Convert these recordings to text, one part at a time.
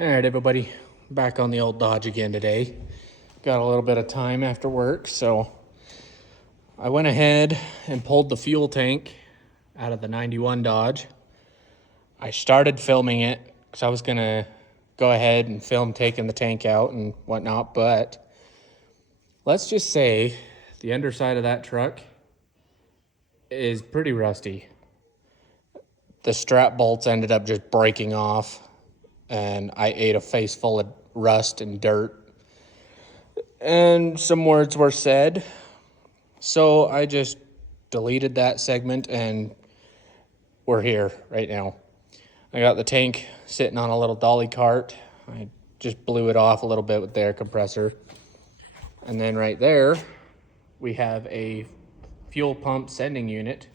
All right, everybody, back on the old Dodge again today. Got a little bit of time after work, so I went ahead and pulled the fuel tank out of the 91 Dodge. I started filming it because I was gonna go ahead and film taking the tank out and whatnot, but let's just say the underside of that truck is pretty rusty. The strap bolts ended up just breaking off, and I ate a face full of rust and dirt. And some words were said. So I just deleted that segment and we're here right now. I got the tank sitting on a little dolly cart. I just blew it off a little bit with the air compressor. And then right there, we have a fuel pump sending unit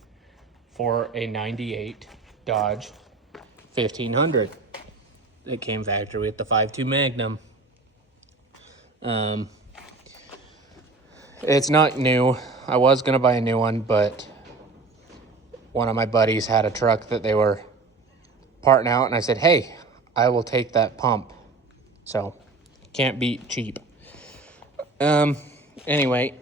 for a 98 Dodge 1500. It came factory with the 5.2 Magnum. It's not new. I was gonna buy a new one, but one of my buddies had a truck that they were parting out, and I said, hey, I will take that pump. So, can't beat cheap. Anyway,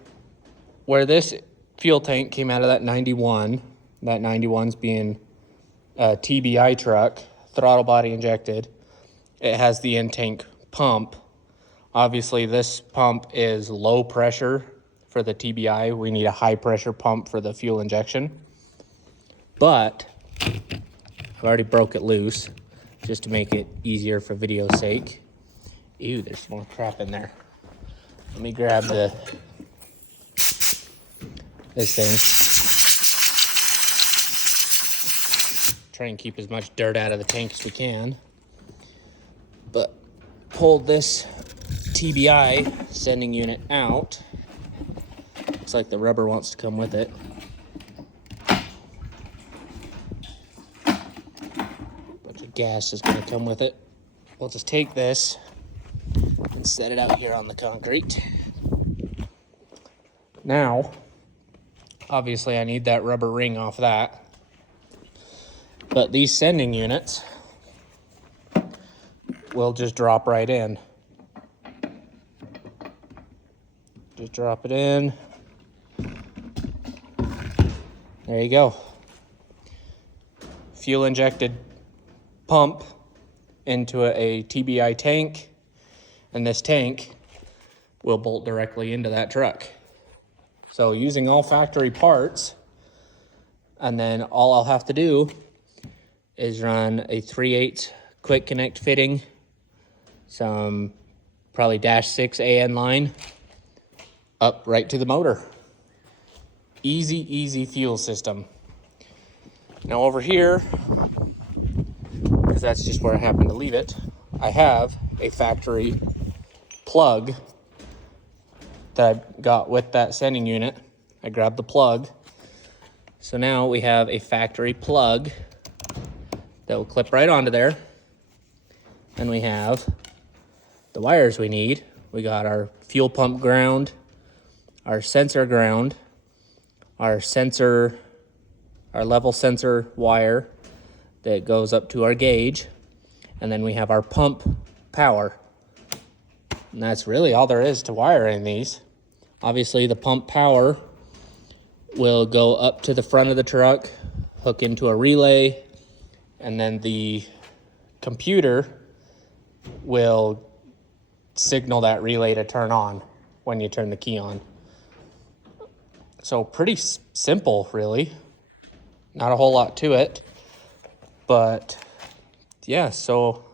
where this fuel tank came out of that 91, that 91's being a TBI truck, throttle body injected, it has the in-tank pump. Obviously, this pump is low pressure for the TBI. We need a high pressure pump for the fuel injection. But I've already broke it loose just to make it easier for video's sake. Ew, there's more crap in there. Let me grab this thing. Try and keep as much dirt out of the tank as we can. But pull this TBI sending unit out. Looks like the rubber wants to come with it. Bunch of gas is going to come with it. We'll just take this and set it out here on the concrete. Now, obviously I need that rubber ring off that. But these sending units will just drop right in. Just drop it in. There you go. Fuel injected pump into a TBI tank, and this tank will bolt directly into that truck. So using all factory parts, and then all I'll have to do is run a 3/8 quick connect fitting, some probably -6 AN line up right to the motor. Easy fuel system. Now over here, because that's just where I happen to leave it, I have a factory plug that I got with that sending unit. I grabbed the plug. So now we have a factory plug that will clip right onto there. And we have the wires we need. We got our fuel pump ground, our sensor ground, our level sensor wire that goes up to our gauge, and then we have our pump power. And that's really all there is to wiring these. Obviously the pump power will go up to the front of the truck, hook into a relay, and then the computer will signal that relay to turn on when you turn the key on. So pretty simple, really. Not a whole lot to it. But yeah, so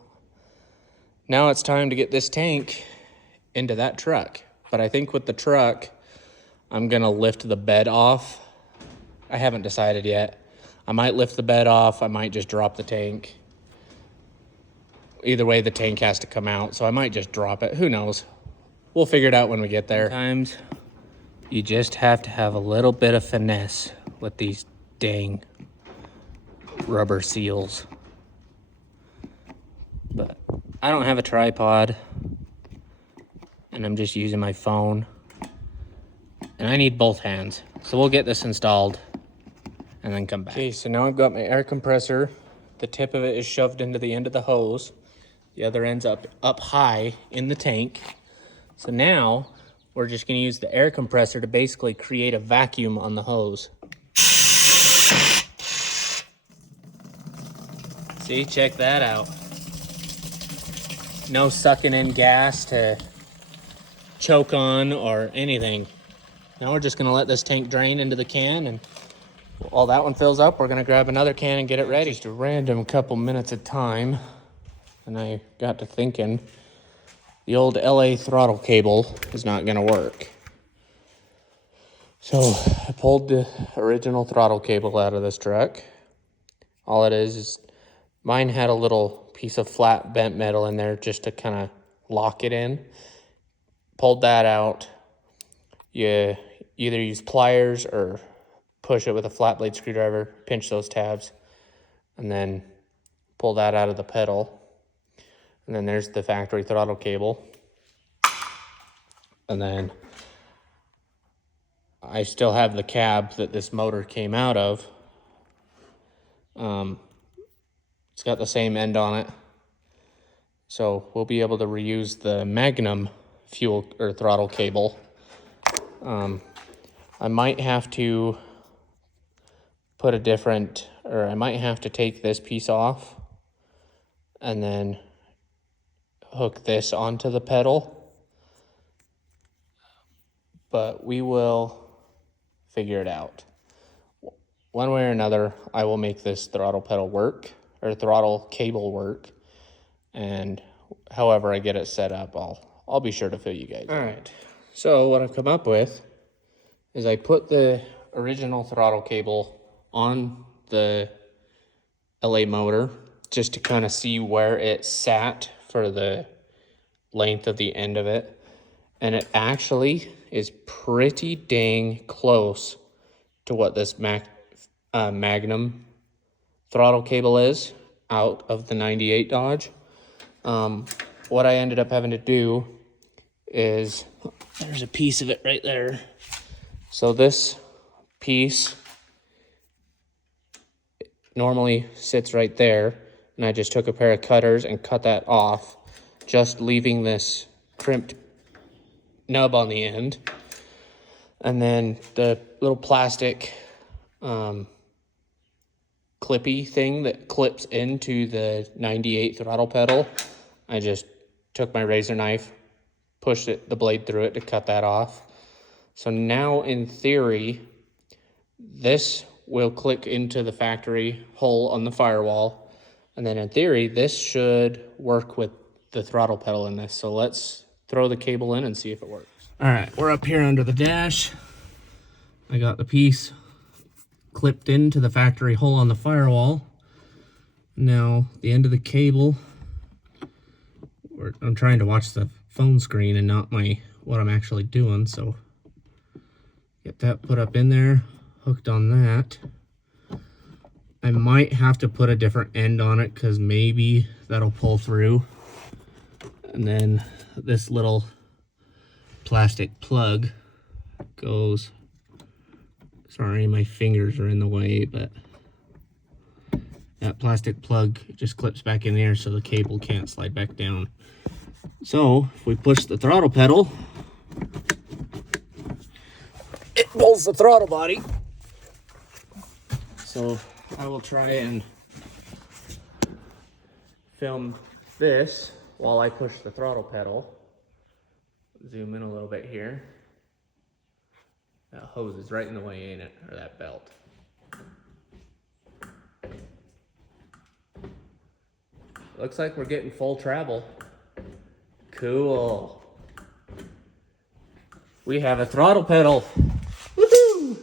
now it's time to get this tank into that truck. But I think with the truck, I'm gonna lift the bed off. I haven't decided yet. I might lift the bed off. I might just drop the tank. Either way, the tank has to come out, so I might just drop it. Who knows? We'll figure it out when we get there. Sometimes you just have to have a little bit of finesse with these dang rubber seals. But I don't have a tripod, and I'm just using my phone. And I need both hands. So we'll get this installed and then come back. Okay, so now I've got my air compressor. The tip of it is shoved into the end of the hose. The other end's up high in the tank. So now we're just gonna use the air compressor to basically create a vacuum on the hose. See, check that out. No sucking in gas to choke on or anything. Now we're just gonna let this tank drain into the can, and while that one fills up, we're gonna grab another can and get it ready. Just a random couple minutes of time, and I got to thinking, the old LA throttle cable is not gonna work. So I pulled the original throttle cable out of this truck. All it is mine had a little piece of flat bent metal in there just to kind of lock it in. Pulled that out. You either use pliers or push it with a flat blade screwdriver, pinch those tabs, and then pull that out of the pedal. And then there's the factory throttle cable. And then I still have the cab that this motor came out of. It's got the same end on it. So we'll be able to reuse the Magnum fuel or throttle cable. I might have to put I might have to take this piece off and then hook this onto the pedal. But we will figure it out. One way or another, I will make this throttle pedal work, or throttle cable work. And however I get it set up, I'll be sure to fill you guys in. All right, so what I've come up with is I put the original throttle cable on the LA motor just to kind of see where it sat for the length of the end of it. And it actually is pretty dang close to what this Magnum throttle cable is out of the 98 Dodge. What I ended up having to do is, there's a piece of it right there. So this piece normally sits right there, and I just took a pair of cutters and cut that off, just leaving this crimped nub on the end. And then the little plastic clippy thing that clips into the 98 throttle pedal, I just took my razor knife, pushed the blade through it to cut that off. So now in theory, this will click into the factory hole on the firewall. And then in theory, this should work with the throttle pedal in this. So let's throw the cable in and see if it works. All right, we're up here under the dash. I got the piece clipped into the factory hole on the firewall. Now the end of the cable, I'm trying to watch the phone screen and not what I'm actually doing. So get that put up in there, hooked on that. I might have to put a different end on it because maybe that'll pull through. And then this little plastic plug goes, sorry, my fingers are in the way, but that plastic plug just clips back in there so the cable can't slide back down. So if we push the throttle pedal, it pulls the throttle body. So I will try and film this while I push the throttle pedal. Zoom in a little bit here. That hose is right in the way, ain't it? Or that belt. Looks like we're getting full travel. Cool. We have a throttle pedal. Woohoo!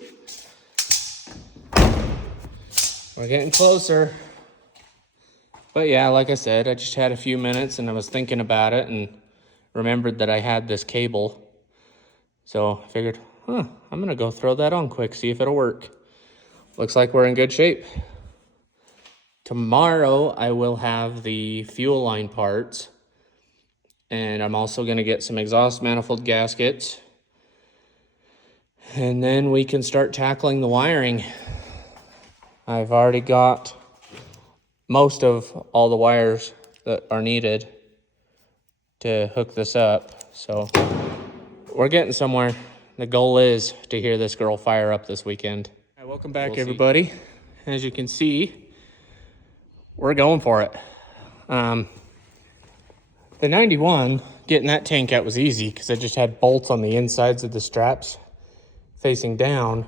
We're getting closer. But yeah, like I said, I just had a few minutes and I was thinking about it and remembered that I had this cable. So I figured, I'm gonna go throw that on quick, see if it'll work. Looks like we're in good shape. Tomorrow I will have the fuel line parts, and I'm also gonna get some exhaust manifold gaskets, and then we can start tackling the wiring. I've already got most of all the wires that are needed to hook this up. So we're getting somewhere. The goal is to hear this girl fire up this weekend. All right, welcome back, everybody. As you can see, we're going for it. The 91, getting that tank out was easy because I just had bolts on the insides of the straps facing down,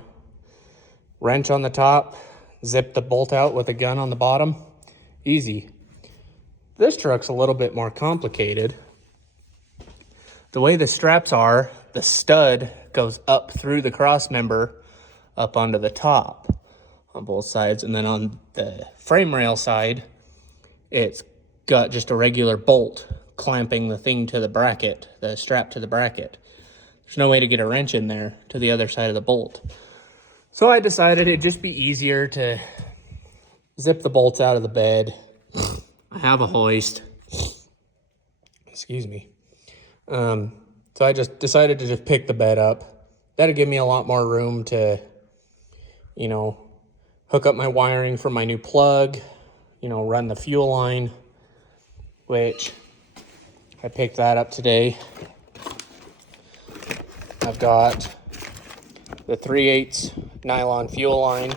wrench on the top, zip the bolt out with a gun on the bottom. Easy. This truck's a little bit more complicated. The way the straps are, the stud goes up through the cross member up onto the top on both sides, and then on the frame rail side, it's got just a regular bolt clamping the thing to the bracket, the strap to the bracket. There's no way to get a wrench in there to the other side of the bolt. So I decided it'd just be easier to zip the bolts out of the bed. I have a hoist. Excuse me. So I just decided to just pick the bed up. That'll give me a lot more room to, you know, hook up my wiring for my new plug, you know, run the fuel line, which I picked that up today. I've got the 3/8 nylon fuel line.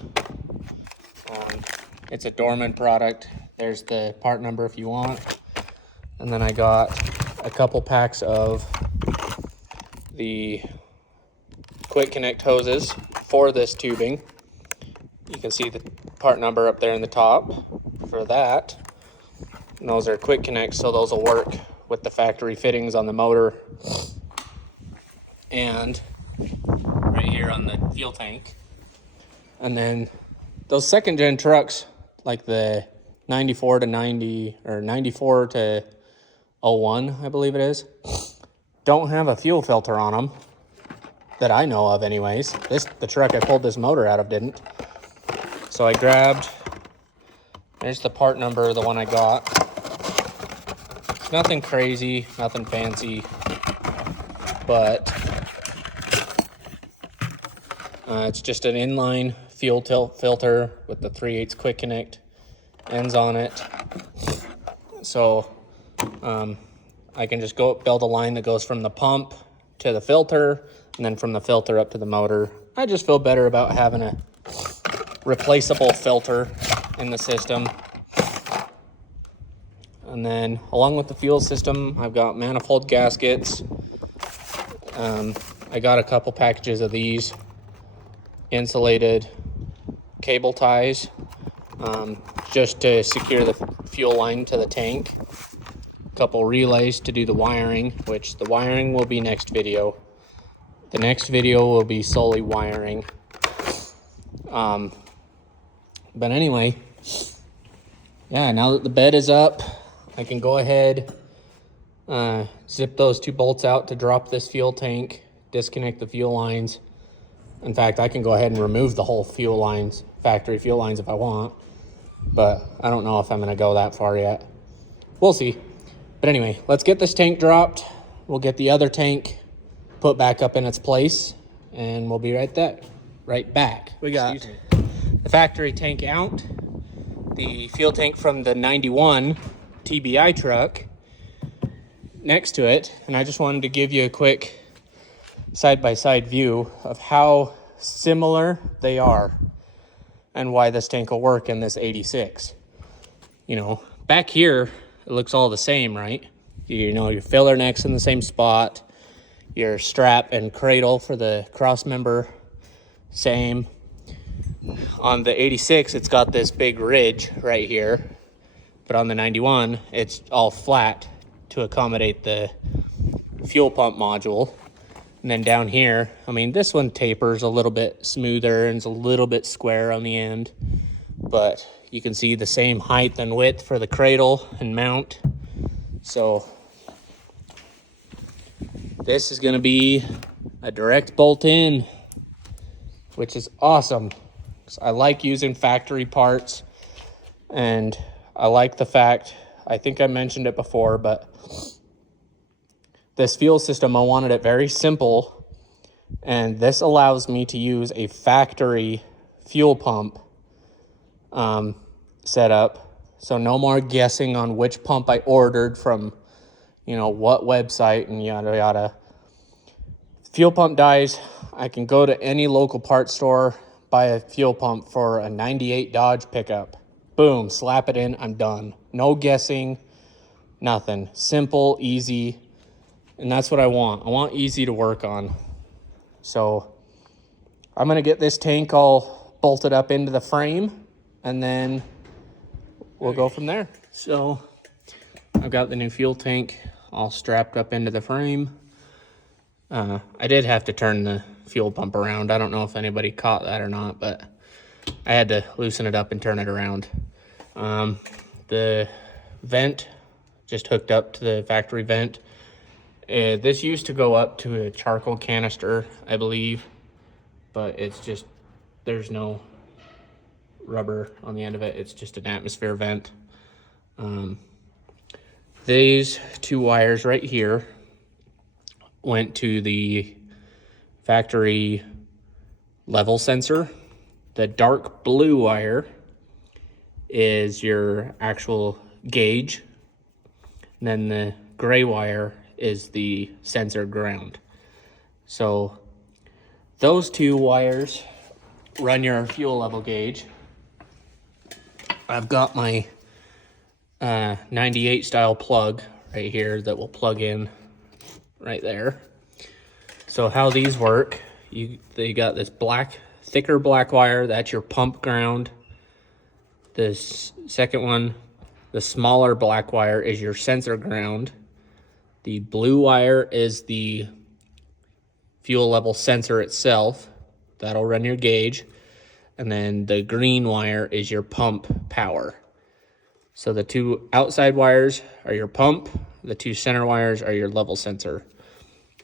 It's a Dorman product. There's the part number if you want. And then I got a couple packs of the quick connect hoses for this tubing. You can see the part number up there in the top for that. And those are quick connects, so those will work with the factory fittings on the motor and right here on the fuel tank. And then those second gen trucks, like the 94 to 90 or 94 to 01, I believe it is, don't have a fuel filter on them that I know of anyways. The truck I pulled this motor out of didn't. So I grabbed, there's the part number, the one I got. Nothing crazy, nothing fancy, but it's just an inline fuel filter with the 3/8 quick connect ends on it. So I can just build a line that goes from the pump to the filter, and then from the filter up to the motor. I just feel better about having a replaceable filter in the system. And then along with the fuel system, I've got manifold gaskets. I got a couple packages of these insulated cable ties, just to secure the fuel line to the tank. A couple relays to do the wiring, which the wiring will be next video. The next video will be solely wiring. But anyway, yeah, now that the bed is up, I can go ahead, zip those two bolts out to drop this fuel tank, disconnect the fuel lines. In fact, I can go ahead and remove the whole fuel lines, factory fuel lines if I want, but I don't know if I'm gonna go that far yet. We'll see. But anyway, let's get this tank dropped. We'll get the other tank put back up in its place, and we'll be right back. We got the factory tank out, the fuel tank from the 91 TBI truck next to it, and I just wanted to give you a quick side-by-side view of how similar they are and why this tank will work in this 86. You know, back here it looks all the same, right? You know, your filler neck's in the same spot, your strap and cradle for the cross member same. On the 86 it's got this big ridge right here, but on the 91 it's all flat to accommodate the fuel pump module. And then down here, I mean, this one tapers a little bit smoother and is a little bit square on the end, but you can see the same height and width for the cradle and mount. So this is going to be a direct bolt in, which is awesome. I like using factory parts, and I like the fact, I think I mentioned it before, but this fuel system, I wanted it very simple, and this allows me to use a factory fuel pump setup. So no more guessing on which pump I ordered from, you know, what website and yada yada. Fuel pump dies, I can go to any local parts store, buy a fuel pump for a 98 Dodge pickup. Boom, slap it in, I'm done. No guessing, nothing. Simple, easy, and that's what I want. I want easy to work on. So I'm gonna get this tank all bolted up into the frame, and then we'll go from there. So I've got the new fuel tank all strapped up into the frame. I did have to turn the fuel pump around. I don't know if anybody caught that or not, but I had to loosen it up and turn it around. The vent just hooked up to the factory vent. This used to go up to a charcoal canister, I believe, but it's just, there's no rubber on the end of it. It's just an atmosphere vent. These two wires right here went to the factory level sensor. The dark blue wire is your actual gauge, and then the gray wire is the sensor ground. So those two wires run your fuel level gauge. I've got my 98 style plug right here that will plug in right there. So how these work, they got this thicker black wire, that's your pump ground. This second one, the smaller black wire, is your sensor ground. The blue wire is the fuel level sensor itself. That'll run your gauge. And then the green wire is your pump power. So the two outside wires are your pump. The two center wires are your level sensor.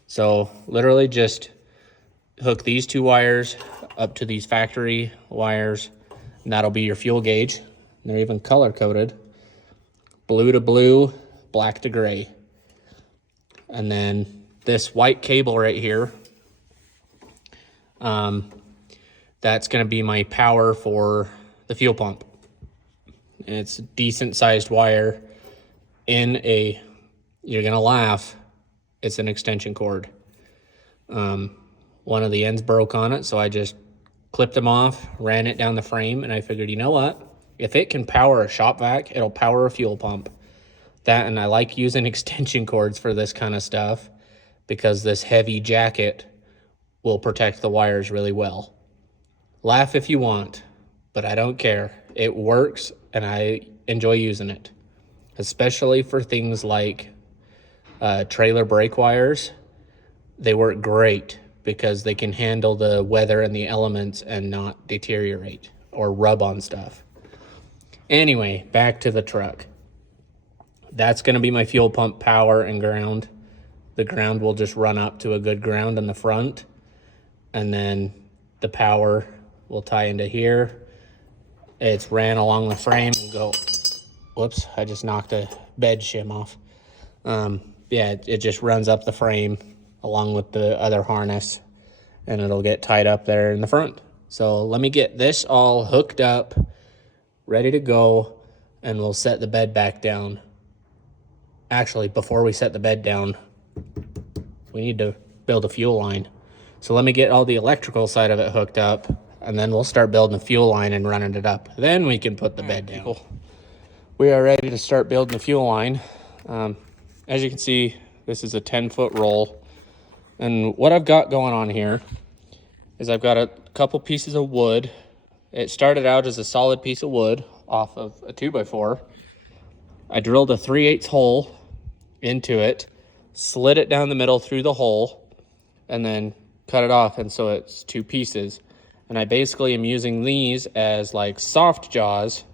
So literally just hook these two wires up to these factory wires, and that'll be your fuel gauge. And they're even color coded. Blue to blue, black to gray. And then this white cable right here, that's gonna be my power for the fuel pump. It's a decent sized wire in a, you're gonna laugh, it's an extension cord. One of the ends broke on it, so I just clipped them off, ran it down the frame, and I figured, you know what? If it can power a shop vac, it'll power a fuel pump. That, and I like using extension cords for this kind of stuff because this heavy jacket will protect the wires really well. Laugh if you want, but I don't care. It works, and I enjoy using it, especially for things like trailer brake wires. They work great because they can handle the weather and the elements and not deteriorate or rub on stuff. Anyway, back to the truck. That's going to be my fuel pump power and ground. The ground will just run up to a good ground in the front, and then the power will tie into here. It's ran along the frame and go, whoops, I just knocked a bed shim off. Yeah, it just runs up the frame along with the other harness, and it'll get tied up there in the front. So let me get this all hooked up, ready to go, and we'll set the bed back down. Actually, before we set the bed down, we need to build a fuel line. So let me get all the electrical side of it hooked up, and then we'll start building a fuel line and running it up. Then we can put the bed down. We are ready to start building the fuel line. As you can see, this is a 10-foot roll. And what I've got going on here is I've got a couple pieces of wood. It started out as a solid piece of wood off of a 2x4. I drilled a 3/8 hole into it, slid it down the middle through the hole, and then cut it off, and so it's two pieces. And I basically am using these as like soft jaws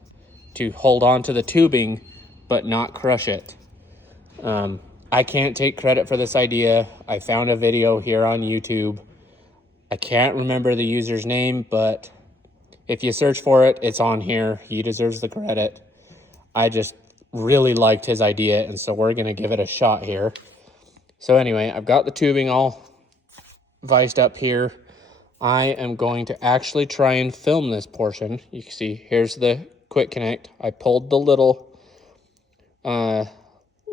to hold on to the tubing but not crush it. I can't take credit for this idea. I found a video here on YouTube. I can't remember the user's name, but if you search for it, it's on here. He deserves the credit. I just really liked his idea, and so we're gonna give it a shot here. So anyway, I've got the tubing all viced up here. I am going to actually try and film this portion. You can see here's the quick connect. I pulled the little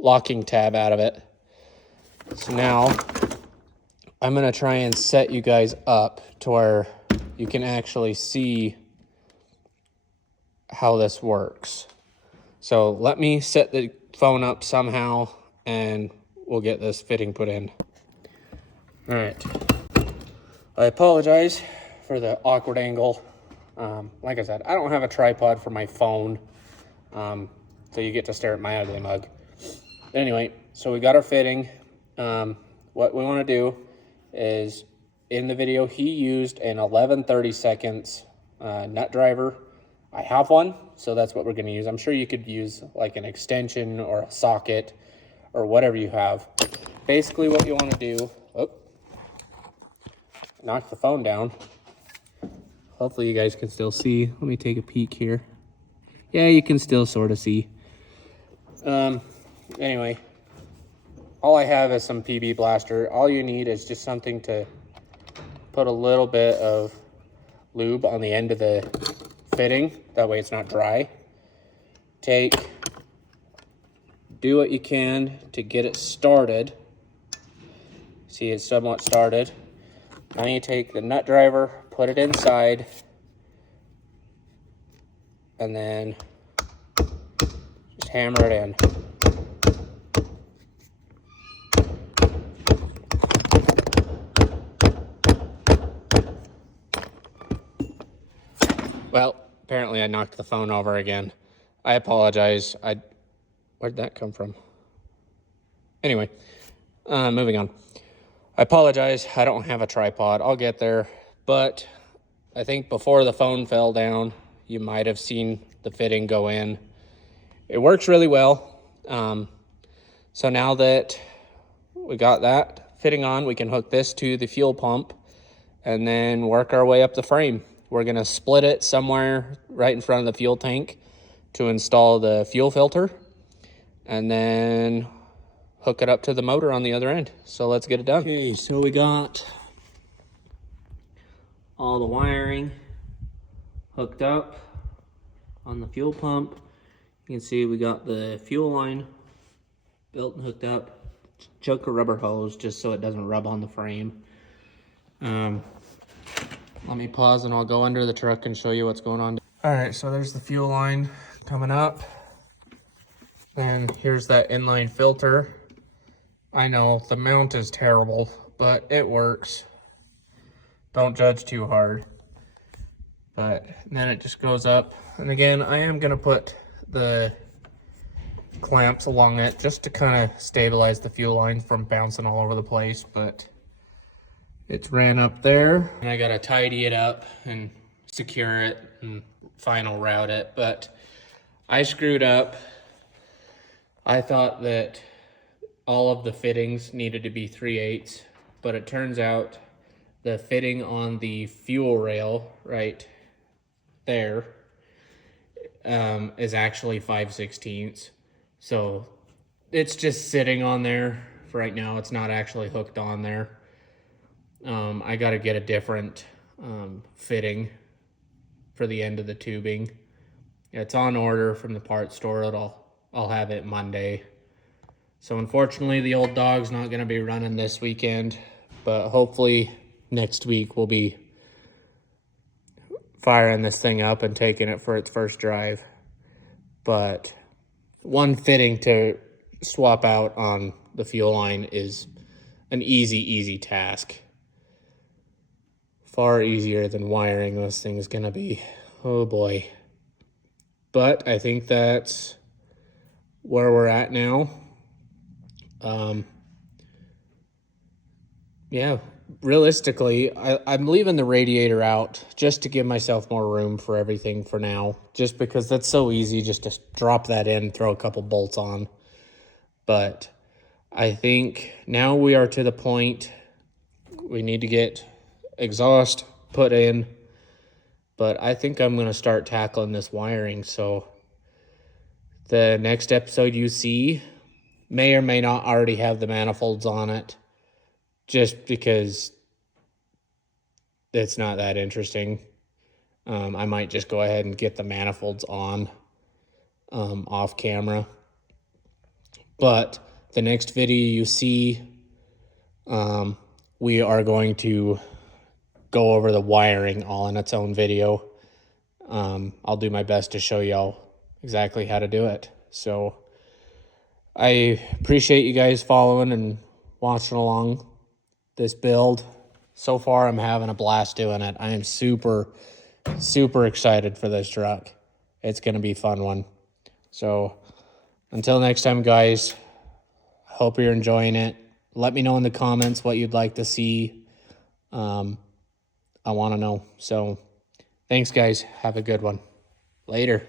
locking tab out of it, So now I'm gonna try and set you guys up to where you can actually see how this works. So let me set the phone up somehow and we'll get this fitting put in. All right. I apologize for the awkward angle. Like I said, I don't have a tripod for my phone, so you get to stare at my ugly mug. Anyway, so we got our fitting. What we want to do is, in the video, he used an 11/32 nut driver. I have one, so that's what we're going to use. I'm sure you could use like an extension or a socket or whatever you have. Basically what you want to do, knock the phone down. Hopefully you guys can still see. Let me take a peek here. Yeah, you can still sort of see. Anyway, all I have is some PB Blaster. All you need is just something to put a little bit of lube on the end of the fitting. That way it's not dry. Do what you can to get it started. See, it's somewhat started. Now you take the nut driver, put it inside, and then just hammer it in. Well, apparently I knocked the phone over again. I apologize. Where'd that come from? Anyway, moving on. I apologize. I don't have a tripod. I'll get there. But I think before the phone fell down, you might have seen the fitting go in. It works really well. So now that we got that fitting on, we can hook this to the fuel pump and then work our way up the frame. We're going to split it somewhere right in front of the fuel tank to install the fuel filter and then hook it up to the motor on the other end. So let's get it done. Okay, so we got all the wiring hooked up on the fuel pump. You can see we got the fuel line built and hooked up. Chunk of rubber hose just so it doesn't rub on the frame. Let me pause and I'll go under the truck and show you what's going on. All right, so there's the fuel line coming up. Then here's that inline filter. I know the mount is terrible, but it works. Don't judge too hard. But then it just goes up. And again, I am gonna put the clamps along it just to kind of stabilize the fuel line from bouncing all over the place, but it's ran up there. And I gotta tidy it up and secure it and final route it, but I screwed up. I thought that all of the fittings needed to be 3/8, but it turns out the fitting on the fuel rail right there is actually 5/16. So it's just sitting on there for right now. It's not actually hooked on there. I got to get a different fitting for the end of the tubing. It's on order from the parts store. I'll have it Monday. So unfortunately, the old dog's not going to be running this weekend, but hopefully next week we'll be firing this thing up and taking it for its first drive. But one fitting to swap out on the fuel line is an easy task. Far easier than wiring this thing is going to be. Oh boy. But I think that's where we're at now. Yeah, realistically, I'm leaving the radiator out just to give myself more room for everything for now, just because that's so easy just to drop that in, throw a couple bolts on. But I think now we are to the point we need to get exhaust put in, but I think I'm going to start tackling this wiring. So the next episode you see may or may not already have the manifolds on it, just because it's not that interesting. I might just go ahead and get the manifolds on off camera. But the next video you see We are going to go over the wiring all in its own video. I'll do my best to show y'all exactly how to do it. So I appreciate you guys following and watching along this build. So far, I'm having a blast doing it. I am super excited for this truck. It's going to be a fun one. So until next time, guys, hope you're enjoying it. Let me know in the comments what you'd like to see. I want to know. So thanks, guys. Have a good one. Later.